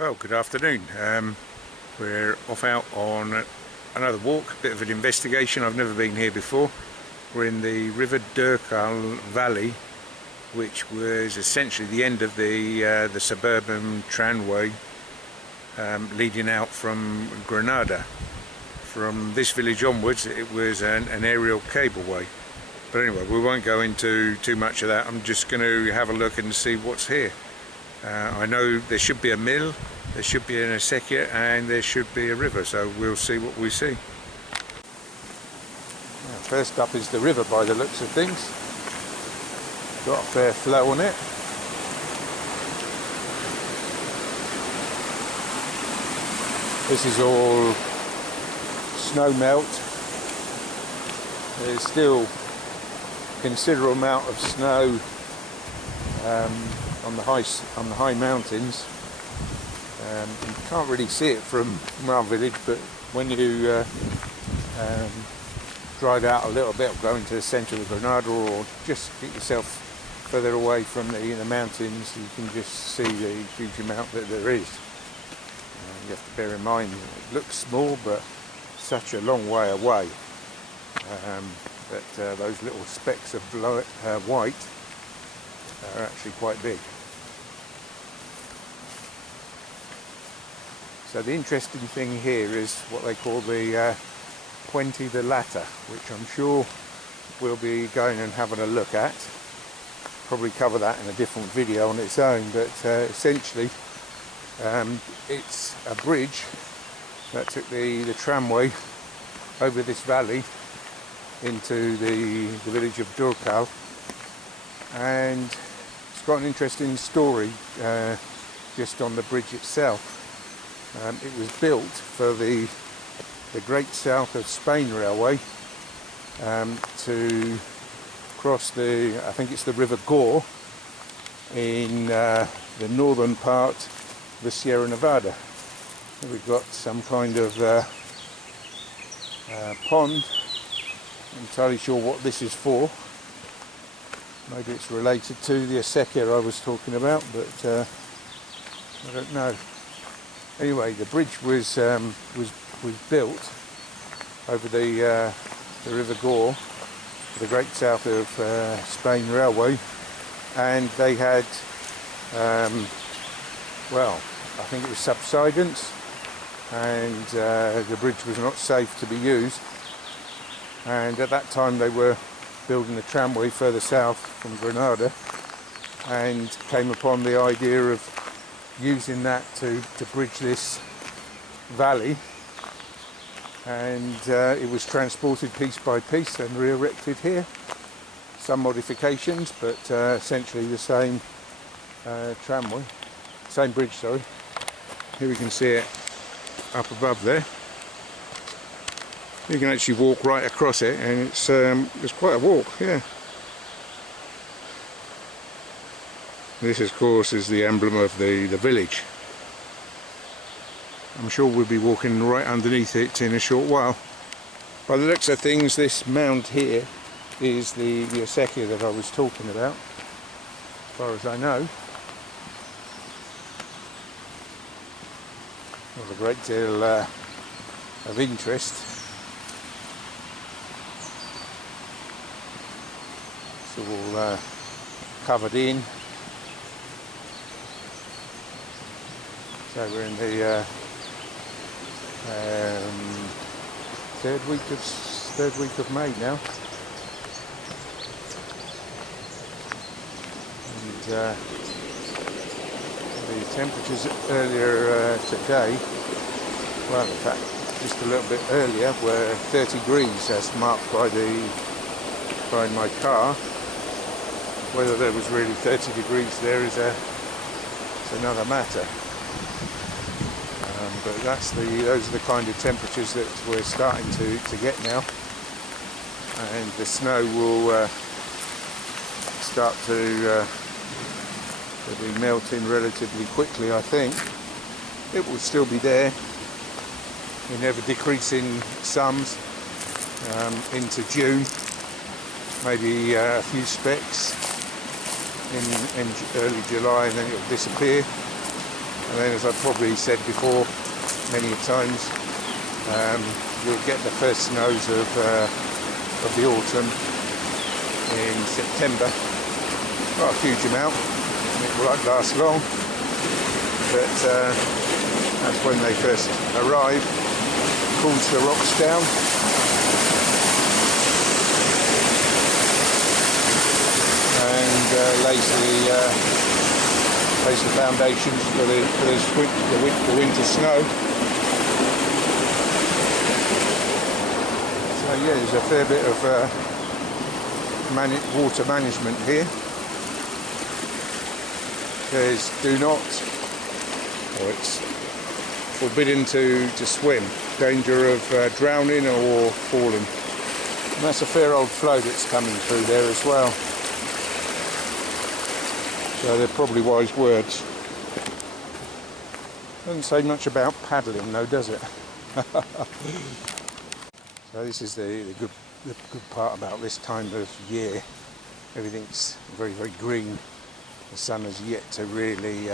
Well, good afternoon. We're off out on another walk, a bit of an investigation. I've never been here before. We're in the River Durcal valley, which was essentially the end of the suburban tramway leading out from Granada. From this village onwards, it was an aerial cableway. But anyway, we won't go into too much of that. I'm just going to have a look and see what's here. I know there should be a mill, there should be an acequía, and there should be a river, so we'll see what we see. First up is the river by the looks of things. Got a fair flow on it. This is all snow melt. There's still a considerable amount of snow on the high mountains. You can't really see it from our village, but when you drive out a little bit, or go into the centre of Granada, or just get yourself further away from the mountains, you can just see the huge amount that there is. You have to bear in mind, it looks small, but such a long way away that those little specks of white are actually quite big. So the interesting thing here is what they call the puente de lata, which I'm sure we'll be going and having a look at. Probably cover that in a different video on its own, but essentially it's a bridge that took the tramway over this valley into the village of Durcal, and it's got an interesting story just on the bridge itself. It was built for the Great South of Spain Railway to cross I think it's the River Gore in the northern part of the Sierra Nevada. We've got some kind of pond. I'm entirely sure what this is for. Maybe it's related to the acequía I was talking about, but I don't know. Anyway, the bridge was built over the River Gore, the Great South of Spain Railway, and they had, well, I think it was subsidence, and the bridge was not safe to be used. And at that time they were building a tramway further south from Granada, and came upon the idea of using that to bridge this valley, and it was transported piece by piece and re-erected here. Some modifications, but essentially the same same bridge, sorry. Here we can see it up above there. You can actually walk right across it, and it's quite a walk, yeah. This, of course, is the emblem of the village. I'm sure we'll be walking right underneath it in a short while. By the looks of things, this mound here is the acequía that I was talking about, as far as I know. There's a great deal of interest. It's all covered in. So we're in the third week of May now, and the temperatures earlier today, well, in fact just a little bit earlier, were 30 degrees as marked by my car. Whether there was really 30 degrees there is another matter. But those are the kind of temperatures that we're starting to get now, and the snow will start to be melting relatively quickly. I think it will still be there in ever decreasing sums into June, maybe a few specks in early July, and then it will disappear. and then, as I've probably said before many times, we'll get the first snows of the autumn in September. Not a huge amount, and it won't last long, but that's when they first arrive. Cools the rocks down, and lays the foundations for the winter snow. So yeah, there's a fair bit of water management here. There's it's forbidden to swim, danger of drowning or falling. And that's a fair old flow that's coming through there as well. So they're probably wise words. Doesn't say much about paddling though, does it? So this is the good part about this time of year. Everything's very, very green. The sun has yet to really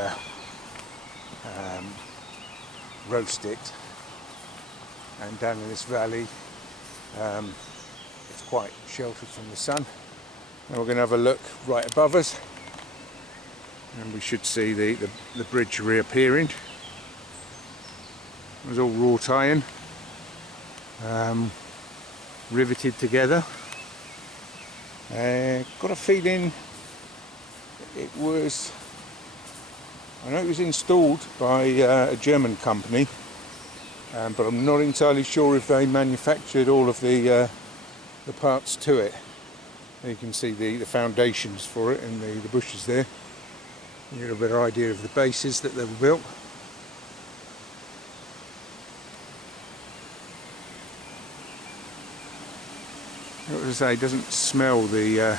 roast it. And down in this valley, it's quite sheltered from the sun. Now we're going to have a look right above us, and we should see the bridge reappearing. It was all wrought iron, riveted together. Got a feeling I know it was installed by a German company, but I'm not entirely sure if they manufactured all of the parts to it. You can see the foundations for it in the bushes there. You get a better idea of the bases that they were built. What to say, it doesn't smell the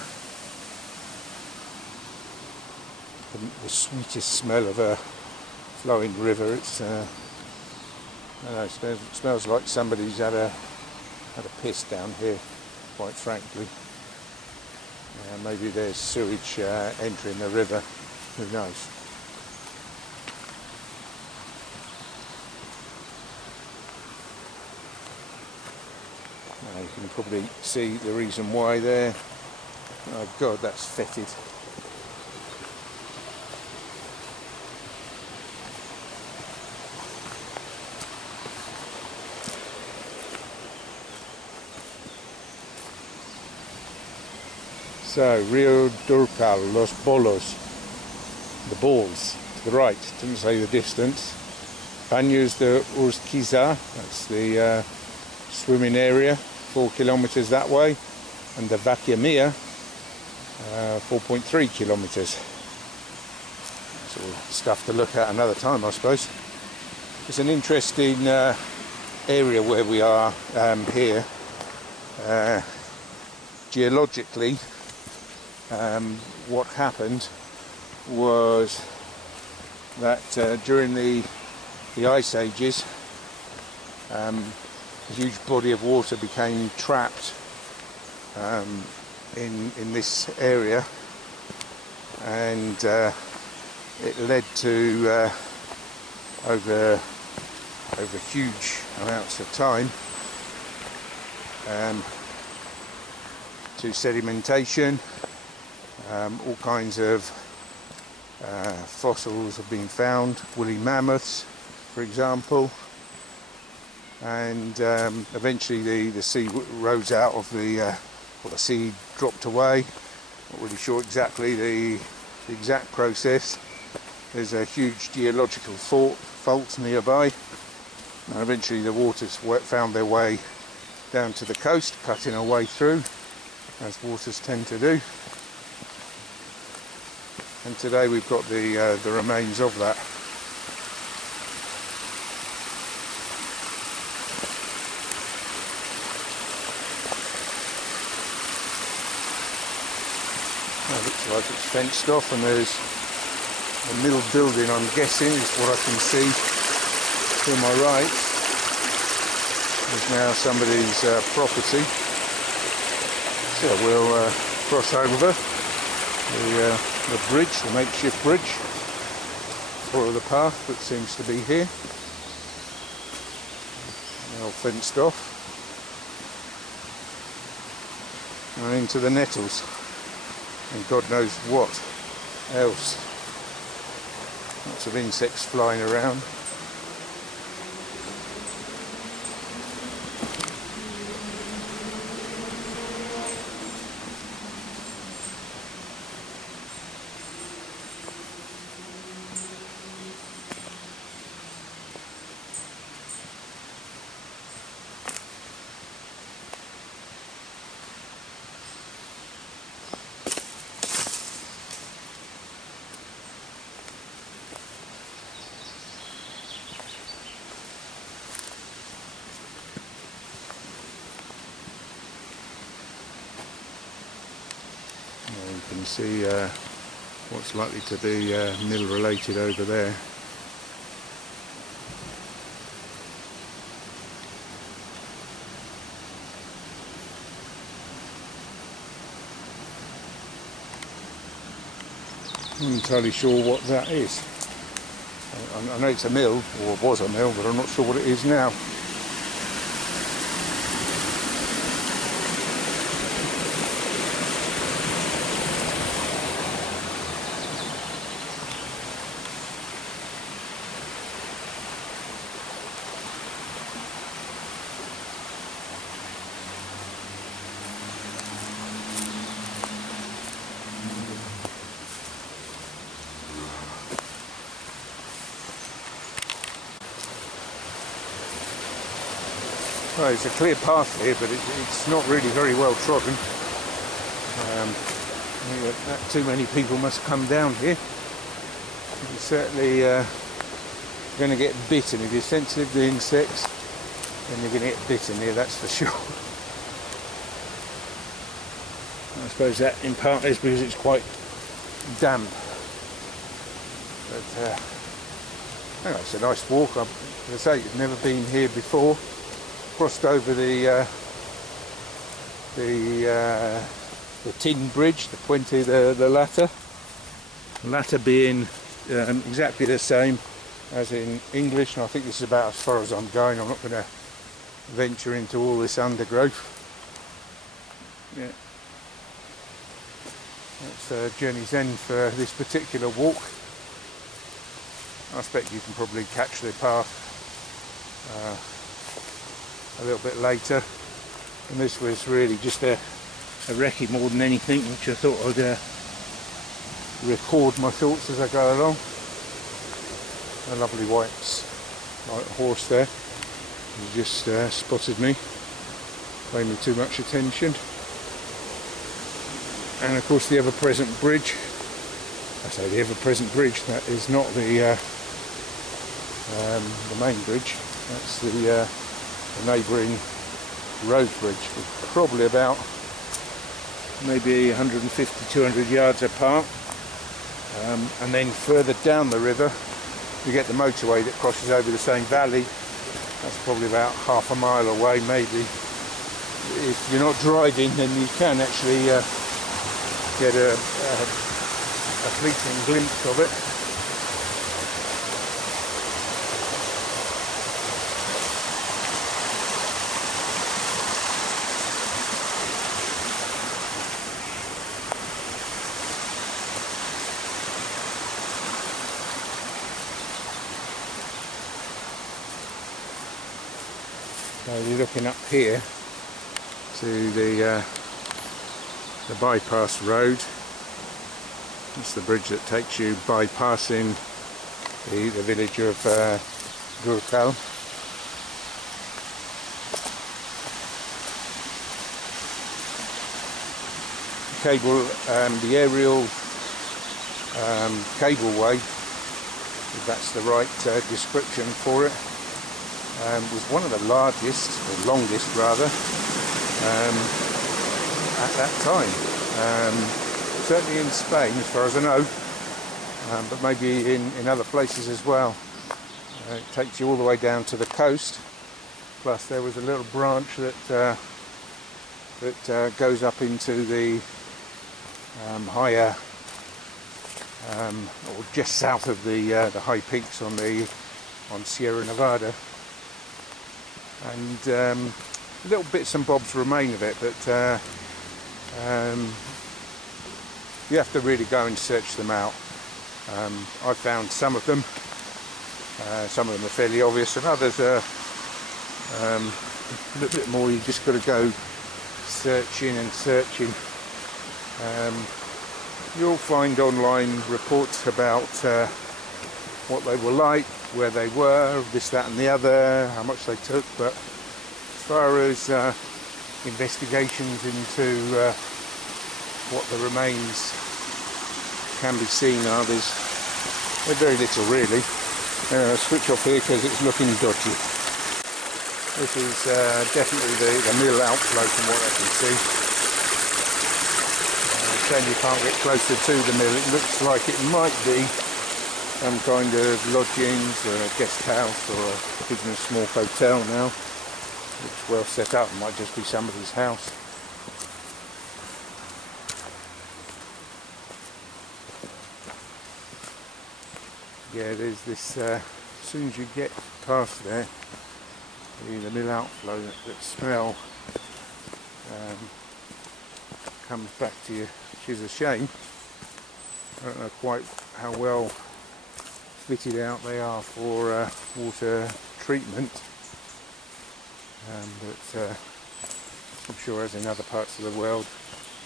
sweetest smell of a flowing river. It's I don't know, it smells like somebody's had a piss down here, quite frankly. Maybe there's sewage entering the river, who knows. You can probably see the reason why there. Oh God, that's fetid. So, River Durcal, Los Bolos, the balls, to the right, didn't say the distance. Baños de Urquiza, that's the swimming area, 4 kilometres that way, and the Vaquiamia, 4.3 kilometres. So stuff to look at another time, I suppose. It's an interesting area where we are here. Geologically, what happened was that during the ice ages, a huge body of water became trapped in this area, and it led to over huge amounts of time to sedimentation. All kinds of fossils have been found, woolly mammoths for example, and eventually the sea rose out of the sea dropped away. Not really sure exactly the exact process. There's a huge geological fault nearby, and eventually the waters found their way down to the coast, cutting a way through, as waters tend to do. And today we've got the remains of that. It looks like it's fenced off, and there's a middle building, I'm guessing, is what I can see to my right. There's now somebody's property. So we'll cross over the bridge, the makeshift bridge, follow the path that seems to be here. All fenced off. And into the nettles. And God knows what else. Lots of insects flying around. You can see what's likely to be mill related over there. I'm not entirely sure what that is. I know it's a mill, or was a mill, but I'm not sure what it is now. Well, it's a clear path here, but it's not really very well trodden. Not too many people must come down here. You're certainly going to get bitten. If you're sensitive to insects, then you're going to get bitten here, that's for sure. I suppose that in part is because it's quite damp. But anyway, it's a nice walk. As I say, you've never been here before. Crossed over the tin bridge, the puente, the lata. Lata being exactly the same as in English, and I think this is about as far as I'm going. I'm not going to venture into all this undergrowth. Yeah, that's journey's end for this particular walk. I expect you can probably catch the path a little bit later, and this was really just a recce more than anything, which I thought I'd record my thoughts as I go along. A lovely white horse there, he just spotted me, paying me too much attention. And of course the ever-present bridge. I say the ever-present bridge, that is not the main bridge, that's the neighbouring road bridge, probably about maybe 150-200 yards apart, and then further down the river you get the motorway that crosses over the same valley. That's probably about half a mile away maybe. If you're not driving, then you can actually get a fleeting glimpse of it. So you're looking up here to the bypass road. It's the bridge that takes you bypassing the village of Durcal. The aerial cableway, if that's the right description for it, was one of the largest, or longest rather, at that time. Certainly in Spain, as far as I know, but maybe in other places as well. It takes you all the way down to the coast. Plus, there was a little branch that goes up into the higher or just south of the high peaks on Sierra Nevada, and little bits and bobs remain of it, but you have to really go and search them out. I found some of them. Some of them are fairly obvious, and others are a little bit more. You just got to go searching and searching. You'll find online reports about what they were like, where they were, this, that and the other, how much they took, but as far as investigations into what the remains can be seen are, there's very little really. Switch off here because it's looking dodgy. This is definitely the mill outflow from what I can see. Then you can't get closer to the mill. It looks like it might be some kind of lodgings or a guest house or even a small hotel now. Looks well set up. It might just be somebody's house. Yeah, there's this, as soon as you get past there, the mill outflow, that smell comes back to you, which is a shame. I don't know quite how well fitted out they are for water treatment, but I'm sure as in other parts of the world,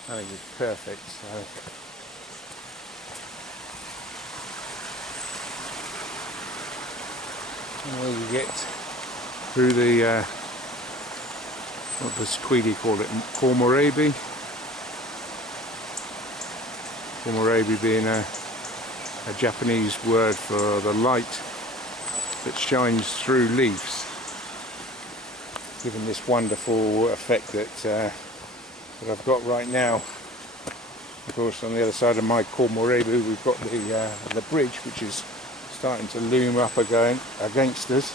I think it's perfect. So. Well, you get through the, what does Tweedy call it, Komorebi? Komorebi being a Japanese word for the light that shines through leaves, giving this wonderful effect that I've got right now. Of course, on the other side of my Komorebi, we've got the bridge, which is starting to loom up again against us,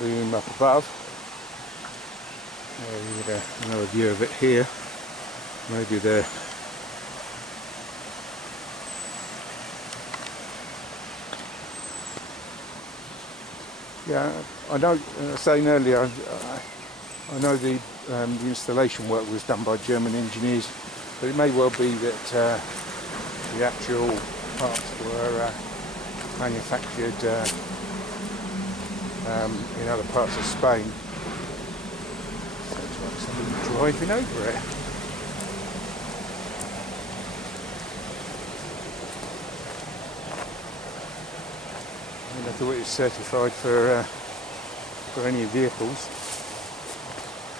loom up above. You get another view of it here. Maybe the I know. I was saying earlier, I know the installation work was done by German engineers, but it may well be that the actual parts were manufactured in other parts of Spain. So it's like somebody driving over it. I thought it was certified for any vehicles,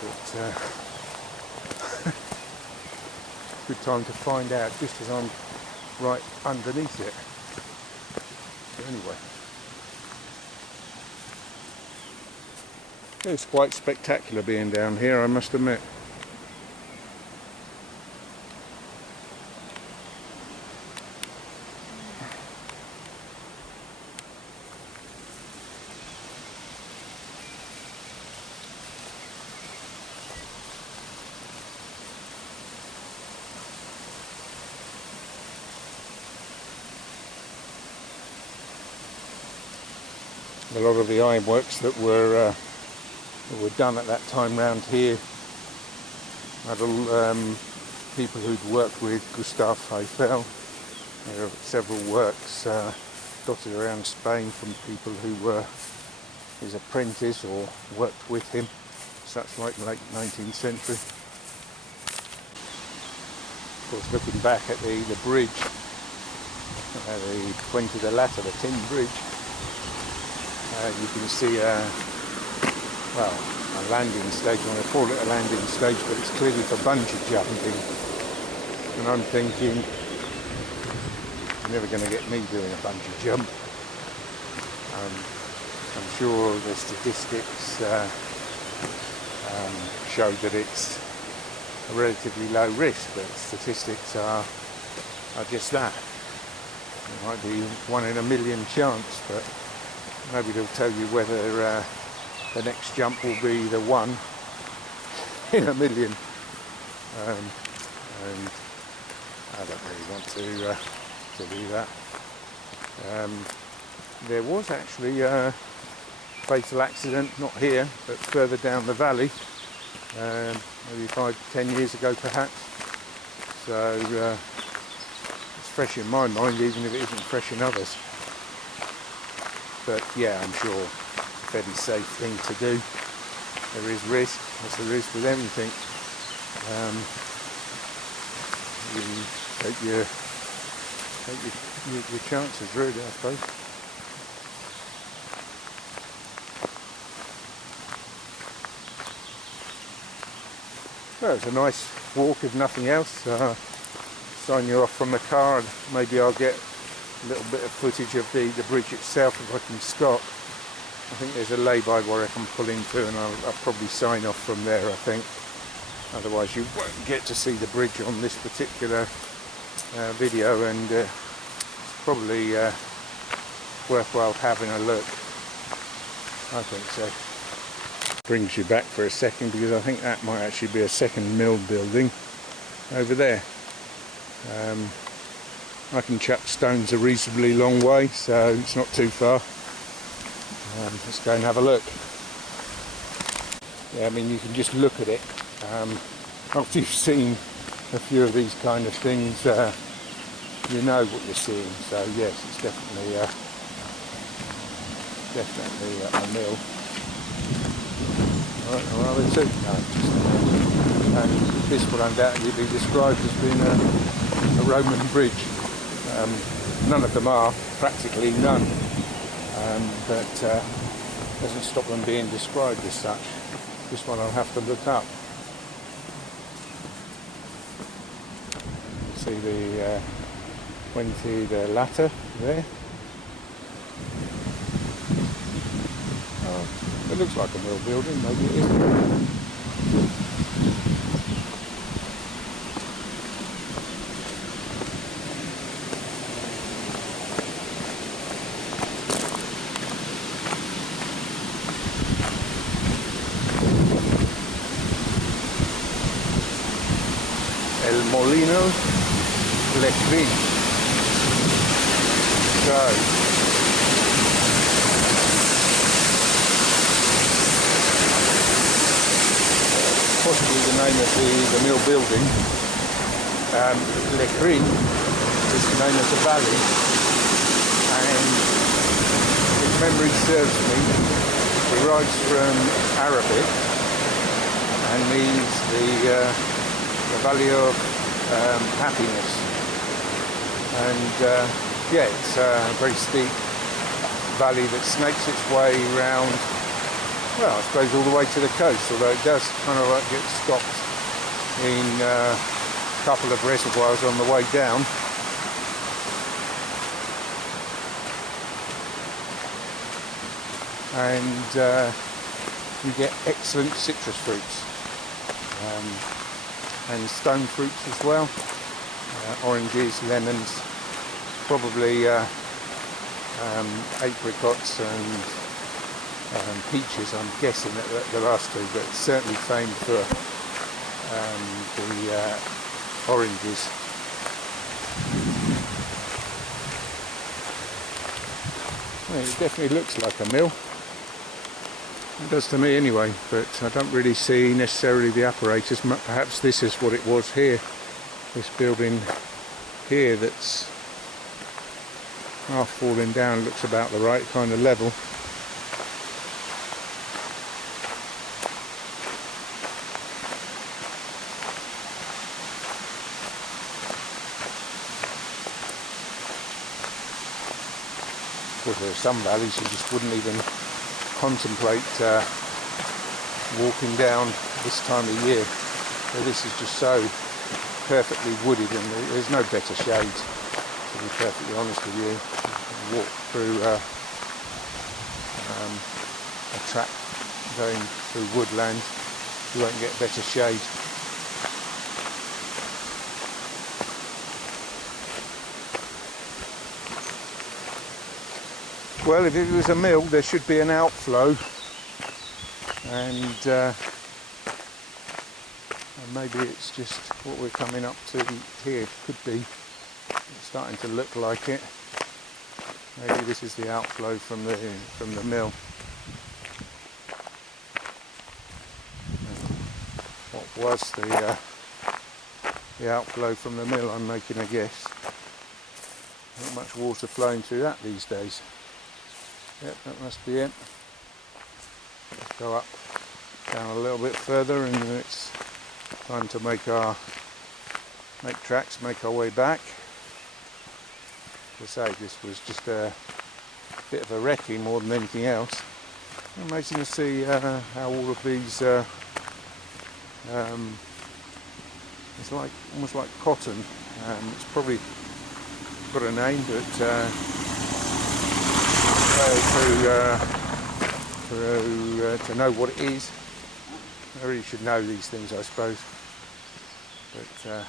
but good time to find out just as I'm right underneath it. But anyway, it's quite spectacular being down here, I must admit. A lot of the ironworks that were done at that time round here had people who'd worked with Gustav Eiffel. There are several works dotted around Spain from people who were his apprentice or worked with him, such like late 19th century. Of course, looking back at the bridge, the puente de lata, the tin bridge, you can see a landing stage. I want to call it a landing stage, but it's clearly for bungee jumping. And I'm thinking, you're never going to get me doing a bungee jump. I'm sure the statistics show that it's a relatively low risk, but statistics are just that. It might be 1 in a million chance, but nobody will tell you whether the next jump will be the 1 in a million. And I don't really want to do that. There was actually a fatal accident, not here, but further down the valley, maybe 5-10 years ago perhaps. So it's fresh in my mind, even if it isn't fresh in others. But yeah, I'm sure it's a fairly safe thing to do. There is risk, as there is with everything. You take your chances, really, I suppose. Well, it's a nice walk, if nothing else. Sign you off from the car, and maybe I'll get a little bit of footage of the bridge itself if I can stop. I think there's a lay-by where I can pull into, and I'll probably sign off from there, I think. Otherwise you won't get to see the bridge on this particular video, and it's probably worthwhile having a look. I think so. Brings you back for a second, because I think that might actually be a second mill building over there. I can chuck stones a reasonably long way, so it's not too far. Let's go and have a look. Yeah, I mean, you can just look at it. After you've seen a few of these kind of things, you know what you're seeing. So yes, it's definitely a mill. Right, or are there two? No, this will undoubtedly be described as being a Roman bridge. None of them are, practically none, but doesn't stop them being described as such. This one I'll have to look up. See the puente de lata there. Oh, it looks like a mill building, maybe it isn't. El Molino Lecrin. So, possibly the name of the mill building. Lecrin is the name of the valley, and if memory serves me, derives from Arabic and means the valley of happiness. And yeah, it's a very steep valley that snakes its way round, well, I suppose all the way to the coast, although it does kind of like get stopped in a couple of reservoirs on the way down. And you get excellent citrus fruits and stone fruits as well, oranges, lemons, probably apricots and peaches, I'm guessing at the last two, but certainly famed for the oranges. Well, it definitely looks like a mill. It does to me anyway, but I don't really see necessarily the apparatus. Perhaps this is what it was here, this building here that's half falling down, looks about the right kind of level. Of course, there are some valleys you just wouldn't even contemplate walking down this time of year. So this is just so perfectly wooded, and there's no better shade, to be perfectly honest with you. You can walk through a track going through woodland, you won't get better shade. Well, if it was a mill, there should be an outflow, and and maybe it's just what we're coming up to here. Could be. It's starting to look like it. Maybe this is the outflow from the mill. What was the outflow from the mill? I'm making a guess. Not much water flowing through that these days. Yep, that must be it. Let's go up, down a little bit further, and it's time to make tracks, make our way back. As I say, this was just a bit of a recce more than anything else. Amazing to see how all of these it's like almost like cotton. It's probably got a name, but to know what it is, I really should know these things, I suppose. But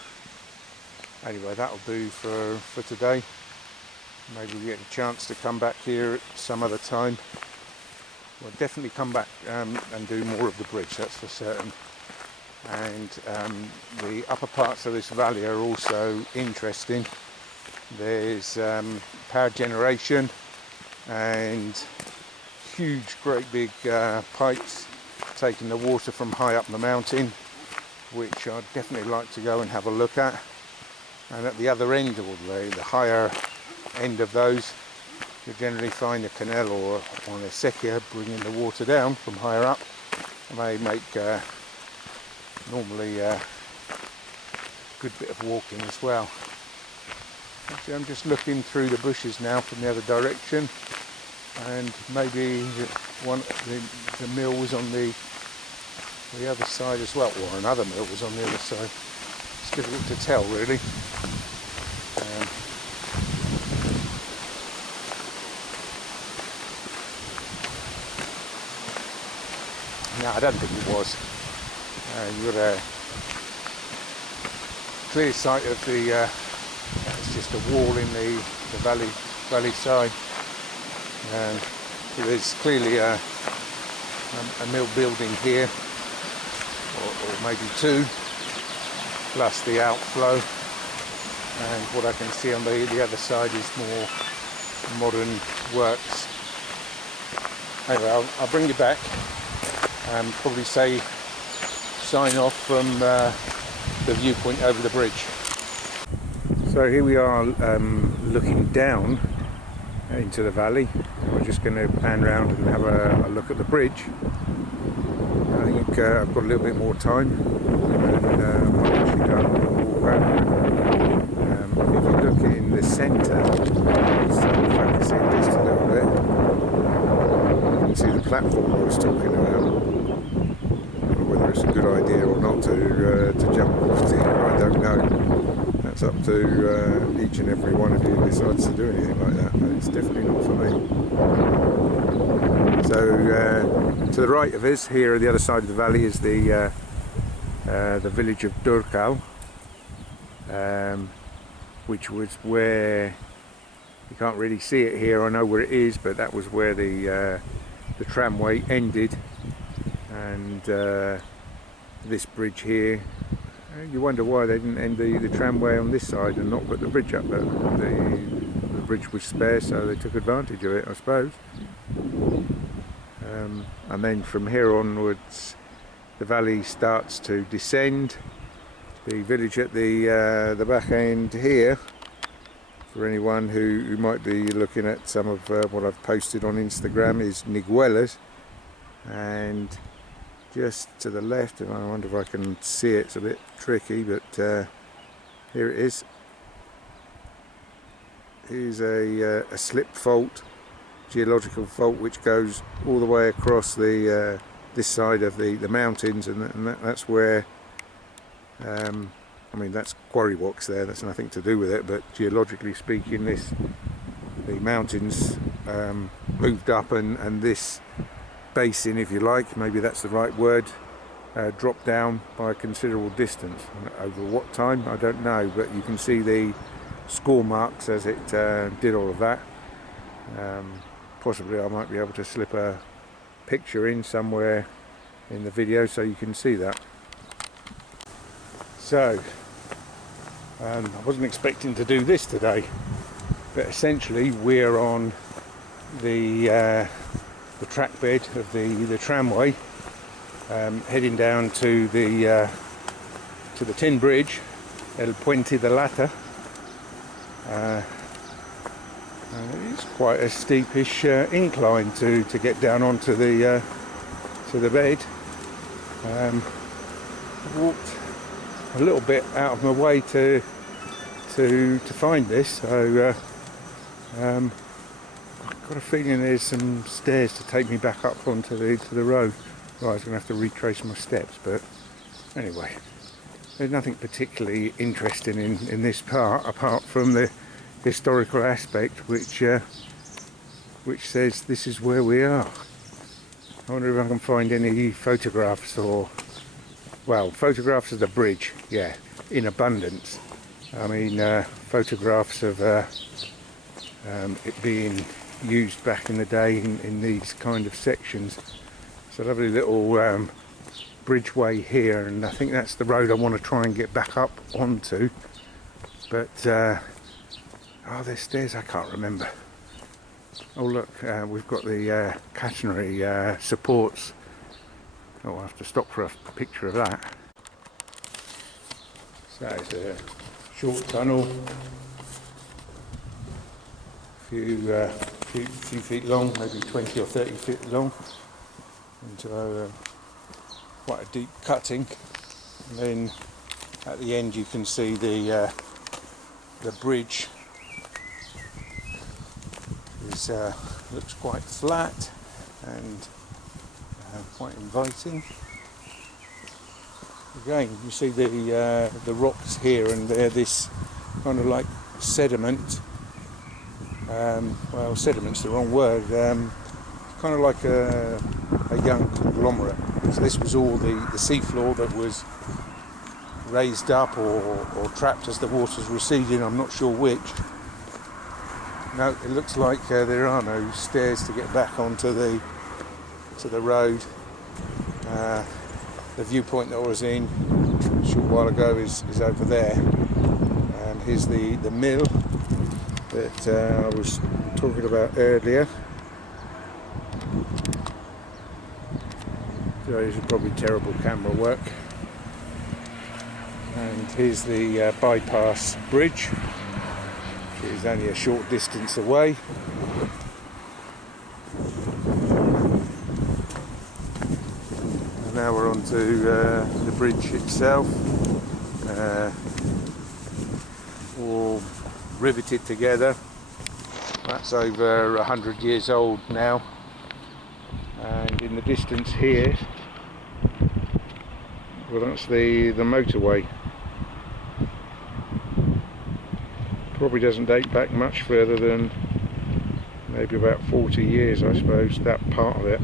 anyway, that'll do for today. Maybe we get a chance to come back here at some other time. We'll definitely come back and do more of the bridge, that's for certain. And the upper parts of this valley are also interesting. There's power generation and huge, great big pipes taking the water from high up the mountain, which I'd definitely like to go and have a look at. And at the other end, or the higher end of those, you generally find a canal or an acequía bringing the water down from higher up, and they make normally a good bit of walking as well. Actually, I'm just looking through the bushes now from the other direction, and maybe the mill was on the other side as well, or another mill was on the other side. It's difficult to tell, really. No, I don't think it was. You've got a clear sight of it's just a wall in the valley side. So there's clearly a mill building here, or maybe two, plus the outflow. And what I can see on the other side is more modern works. Anyway, I'll bring you back and probably sign off from the viewpoint over the bridge. So here we are looking down into the valley. We're just going to pan round and have a look at the bridge. I think I've got a little bit more time, and I'll actually go and walk over. If you look in the centre, focus in just a little bit, you can see the platform I was talking about. Whether it's a good idea or not to jump off there, I don't know. That's up to each and every one of you who decides to do anything like that, but it's definitely not for me. So to the right of us, here at the other side of the valley, is the village of Durcal, which was where, you can't really see it here, I know where it is, but that was where the tramway ended. And this bridge here, you wonder why they didn't end the tramway on this side and not put the bridge up, but the bridge was spare, so they took advantage of it, I suppose. And then from here onwards the valley starts to descend. The village at the back end here, for anyone who might be looking at some of what I've posted on Instagram, is Niguelas. And just to the left, and I wonder if I can see it, it's a bit tricky, but here it is. Here's a slip fault, geological fault, which goes all the way across this side of the mountains, and that's where, I mean, that's quarry rocks there, that's nothing to do with it, but geologically speaking, the mountains moved up, and this basin, if you like, maybe that's the right word, dropped down by a considerable distance. Over what time, I don't know, but you can see the score marks as it did all of that. Possibly I might be able to slip a picture in somewhere in the video so you can see that. So, I wasn't expecting to do this today, but essentially we're on the track bed of the tramway, heading down to the tin bridge, el puente de lata. It's quite a steepish incline to get down onto the bed. Walked a little bit out of my way to find this, so I've got a feeling there's some stairs to take me back up onto the road. Well, I was going to have to retrace my steps, but anyway, there's nothing particularly interesting in this part apart from the historical aspect, which says this is where we are. I wonder if I can find any photographs, or, well, photographs of the bridge, yeah, in abundance. I mean, photographs of it being used back in the day in these kind of sections. It's a lovely little bridgeway here, and I think that's the road I want to try and get back up onto. But oh, there's stairs, I can't remember. Oh look, we've got the catenary supports. Oh, I'll have to stop for a picture of that. So it's a short tunnel, few feet long, maybe 20 or 30 feet long, into quite a deep cutting. And then at the end you can see the bridge. Looks quite flat and quite inviting. Again, you see the rocks here and there, this kind of like sediment. Well, sediment's the wrong word. Kind of like a young conglomerate. So this was all the seafloor that was raised up or trapped as the water's receding. I'm not sure which. No, it looks like there are no stairs to get back onto the road. The viewpoint that I was in a short while ago is over there. And here's the mill that I was talking about earlier. So this is probably terrible camera work. And here's the bypass bridge, which is only a short distance away. And now we're on to the bridge itself, all riveted together. That's over 100 years old now. And in the distance here, well, that's the motorway. Probably doesn't date back much further than maybe about 40 years, I suppose, that part of it.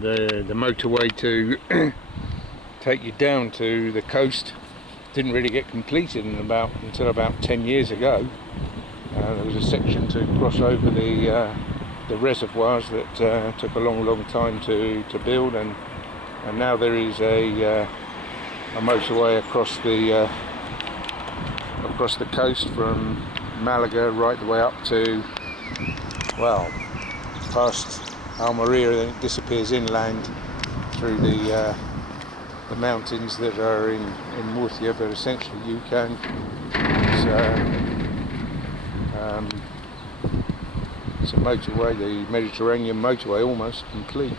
The motorway to take you down to the coast didn't really get completed until about 10 years ago. There was a section to cross over the reservoirs that took a long time to build, and now there is a motorway across the coast from Malaga right the way up to, well, past Almeria, then it disappears inland through the mountains that are in Murcia, but essentially you can. It's a motorway, the Mediterranean motorway, almost complete.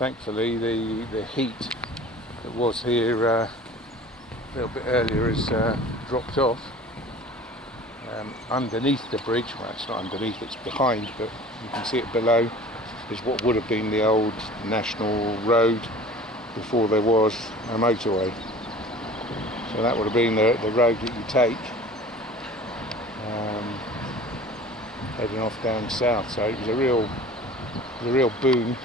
Thankfully the heat that was here a little bit earlier has dropped off. Underneath the bridge, well, it's not underneath, it's behind, but you can see it below, is what would have been the old national road before there was a motorway. So that would have been the road that you take heading off down south. So it was a real boon,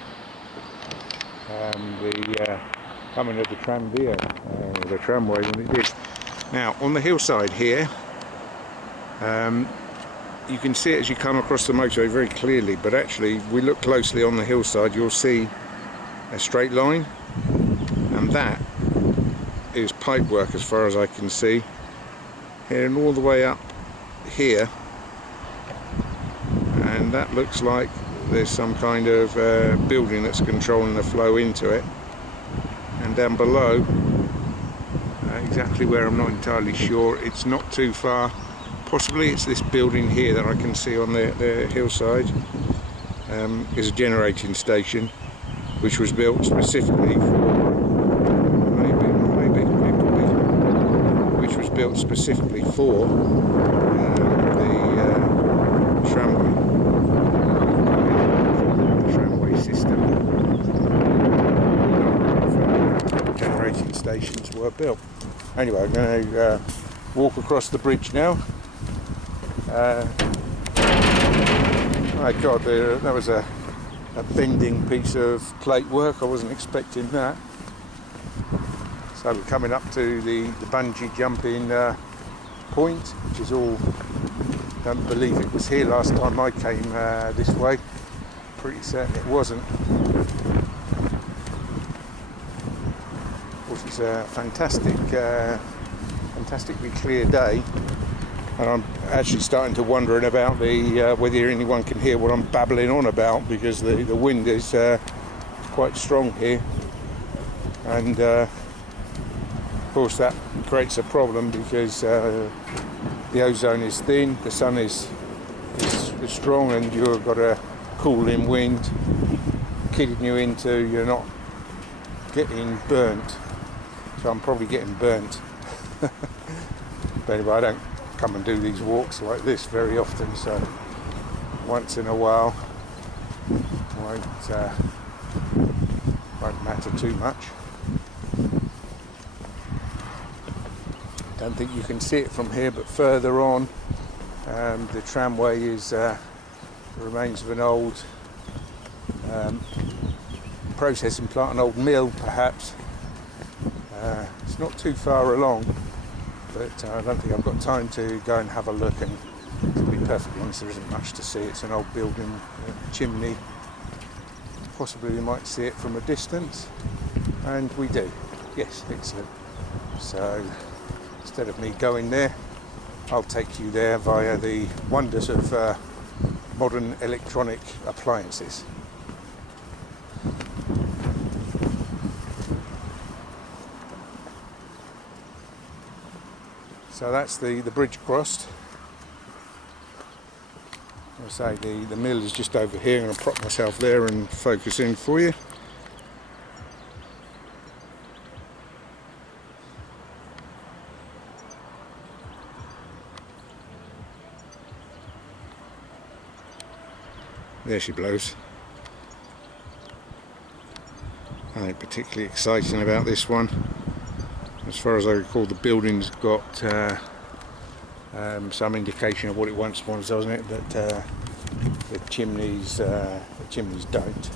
the coming of the tramvia, the tramway, when it did. Now on the hillside here, you can see it as you come across the motorway very clearly, but actually if we look closely on the hillside you'll see a straight line, and that is pipework as far as I can see, heading all the way up here, and that looks like there's some kind of building that's controlling the flow into it. And down below, exactly where I'm not entirely sure, it's not too far, possibly it's this building here that I can see on the hillside, is a generating station which was built specifically for, which was built specifically for the tramway system. Generating stations were built. Anyway, I'm going to walk across the bridge now. My God, that was a bending piece of plate work. I wasn't expecting that. So we're coming up to the bungee jumping point, which is all, don't believe it was here last time I came this way. Pretty certain it wasn't. Of course, it's a fantastically clear day, and I'm actually starting to wonder about whether anyone can hear what I'm babbling on about, because the wind is quite strong here, and of course that creates a problem because the ozone is thin, the sun is strong, and you've got a cooling wind kicking you into, you're not getting burnt. So I'm probably getting burnt. But anyway, I don't come and do these walks like this very often, so once in a while won't matter too much. Don't think you can see it from here, but further on, the tramway is the remains of an old processing plant, an old mill perhaps. It's not too far along, but I don't think I've got time to go and have a look, and to be perfectly honest, there isn't much to see. It's an old building, chimney. Possibly we might see it from a distance, and we do. Yes, excellent. So instead of me going there, I'll take you there via the wonders of modern electronic appliances. So that's the bridge crossed. As I say, the mill is just over here. I'm going to prop myself there and focus in for you. There she blows. Nothing particularly exciting about this one. As far as I recall, the building's got some indication of what it once was, doesn't it? But the chimneys don't.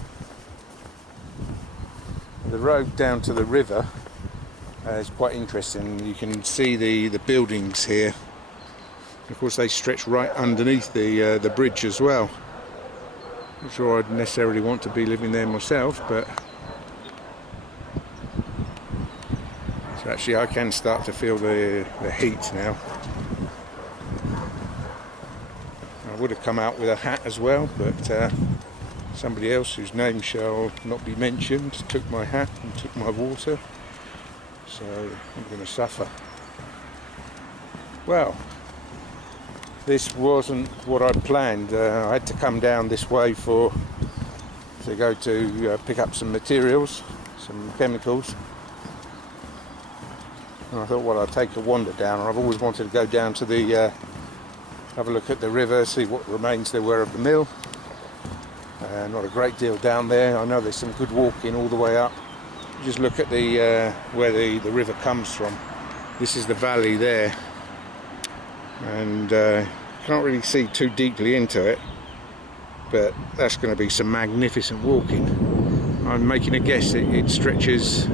The road down to the river is quite interesting. You can see the buildings here. Of course, they stretch right underneath the bridge as well. Not sure I'd necessarily want to be living there myself, but so actually I can start to feel the heat now. I would have come out with a hat as well, but somebody else whose name shall not be mentioned took my hat and took my water, so I'm going to suffer. Well, this wasn't what I planned. I had to come down this way to go to pick up some materials, some chemicals. And I thought, well, I'll take a wander down. I've always wanted to go down to have a look at the river, see what remains there were of the mill. Not a great deal down there. I know there's some good walking all the way up. Just look at where the river comes from. This is the valley there, and can't really see too deeply into it, but that's going to be some magnificent walking. I'm making a guess it stretches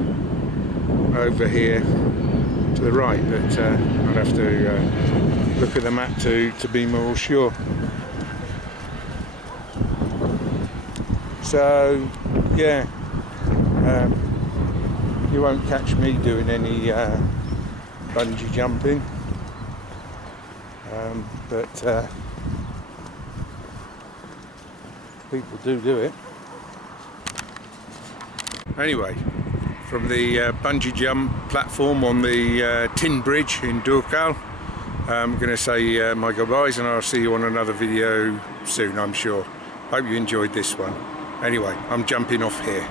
over here to the right, but I'd have to look at the map to be more sure. So yeah, you won't catch me doing any bungee jumping, but people do it. Anyway, from the bungee jump platform on the Tin Bridge in Durcal, I'm going to say my goodbyes, and I'll see you on another video soon, I'm sure. Hope you enjoyed this one. Anyway, I'm jumping off here.